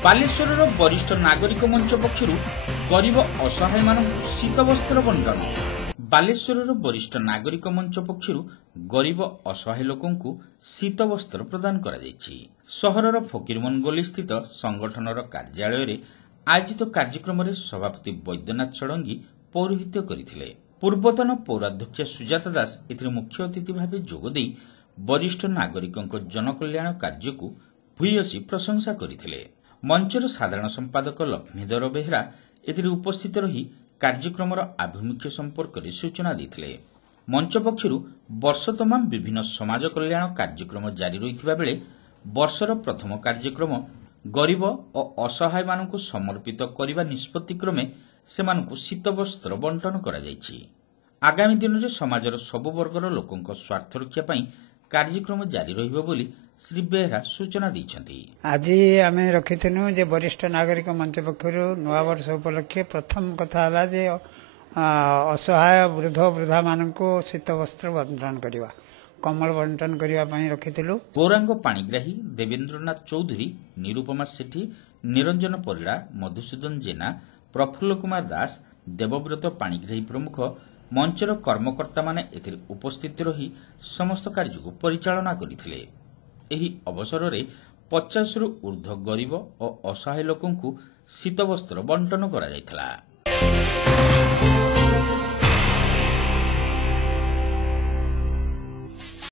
ବାଲେଶ୍ୱରର ବରିଷ୍ଠ ନାଗରିକ ମଞ୍ଚ ପକ୍ଷରୁ ଗରିବ ଅସହାୟମାନଙ୍କୁ ଶୀତବସ୍ତ୍ର ବଣ୍ଟନ। ବାଲେଶ୍ୱରର ବରିଷ୍ଠ ନାଗରିକ ମଞ୍ଚ ପକ୍ଷରୁ ଗରିବ ଅସହାୟ ଲୋକଙ୍କୁ ଶୀତବସ୍ତ୍ର ପ୍ରଦାନ କରାଯାଇଛି। ସହରର ଫକୀରମୋହନ ଗଲିସ୍ଥିତ ସଂଗଠନର କାର୍ଯ୍ୟାଳୟରେ ଆୟୋଜିତ କାର୍ଯ୍ୟକ୍ରମରେ ସଭାପତି ବୈଦ୍ୟନାଥ ଷଡ଼ଙ୍ଗୀ ପୌରୋହିତ୍ୟ କରିଥିଲେ। ପୂର୍ବତନ ପୌରାଧ୍ୟକ୍ଷା ସୁଜାତା ଦାସ ଏଥିରେ ମୁଖ୍ୟ ଅତିଥି ଭାବେ ଯୋଗଦେଇ ବରିଷ୍ଠ ନାଗରିକଙ୍କ ଜନକଲ୍ୟାଣ କାର୍ଯ୍ୟକୁ ଭୂୟସୀ ପ୍ରଶଂସା କରିଥିଲେ। ମଞ୍ଚର ସାଧାରଣ ସମ୍ପାଦକ ଲକ୍ଷ୍ମୀଧର ବେହେରା ଏଥିରେ ଉପସ୍ଥିତ ରହି କାର୍ଯ୍ୟକ୍ରମର ଆଭିମୁଖ୍ୟ ସମ୍ପର୍କରେ ସୂଚନା ଦେଇଥିଲେ। ମଞ୍ଚ ପକ୍ଷରୁ ବର୍ଷ ତମାମ ବିଭିନ୍ନ ସମାଜ କଲ୍ୟାଣ କାର୍ଯ୍ୟକ୍ରମ ଜାରି ରହିଥିବା ବେଳେ ବର୍ଷର ପ୍ରଥମ କାର୍ଯ୍ୟକ୍ରମ ଗରିବ ଓ ଅସହାୟମାନଙ୍କୁ ସମର୍ପିତ କରିବା ନିଷ୍ପତ୍ତି କ୍ରମେ ସେମାନଙ୍କୁ ଶୀତବସ୍ତ୍ର ବଣ୍ଟନ କରାଯାଇଛି। ଆଗାମୀ ଦିନରେ ସମାଜର ସବୁ ବର୍ଗର ଲୋକଙ୍କ ସ୍ୱାର୍ଥ ରକ୍ଷା ପାଇଁ କାର୍ଯ୍ୟକ୍ରମ ଜାରି ରହିବ ବୋଲି ଶ୍ରୀ ବେହେରା ସୂଚନା ଦେଇଛନ୍ତି। ଆଜି ଆମେ ରଖିଥିଲୁ ଯେ ବରିଷ୍ଠ ନାଗରିକ ମଞ୍ଚ ପକ୍ଷରୁ ନୂଆବର୍ଷ ଉପଲକ୍ଷେ ପ୍ରଥମ କଥା ହେଲା ଯେ ଅସହାୟ ବୃଦ୍ଧ ବୃଦ୍ଧାମାନଙ୍କୁ ଶୀତବସ୍ତ୍ର ବଣ୍ଟନ କରିବା, କମଳ ବଣ୍ଟନ କରିବା ପାଇଁ ରଖିଥିଲୁ। ଗୌରାଙ୍ଗ ପାଣିଗ୍ରାହୀ, ଦେବେନ୍ଦ୍ରନାଥ ଚୌଧୁରୀ, ନିରୁପମା ସେଠୀ, ନିରଞ୍ଜନ ପରିଡ଼ା, ମଧୁସୂଦନ ଜେନା, ପ୍ରଫୁଲ୍ଲ କୁମାର ଦାସ, ଦେବବ୍ରତ ପାଣିଗ୍ରାହୀ ପ୍ରମୁଖ ମଞ୍ଚର କର୍ମକର୍ତ୍ତାମାନେ ଏଥିରେ ଉପସ୍ଥିତ ରହି ସମସ୍ତ କାର୍ଯ୍ୟକୁ ପରିଚାଳନା କରିଥିଲେ। ଏହି ଅବସରରେ 50ରୁ ଊର୍ଦ୍ଧ୍ୱ ଗରିବ ଓ ଅସହାୟ ଲୋକଙ୍କୁ ଶୀତବସ୍ତ୍ର ବଣ୍ଟନ କରାଯାଇଥିଲା।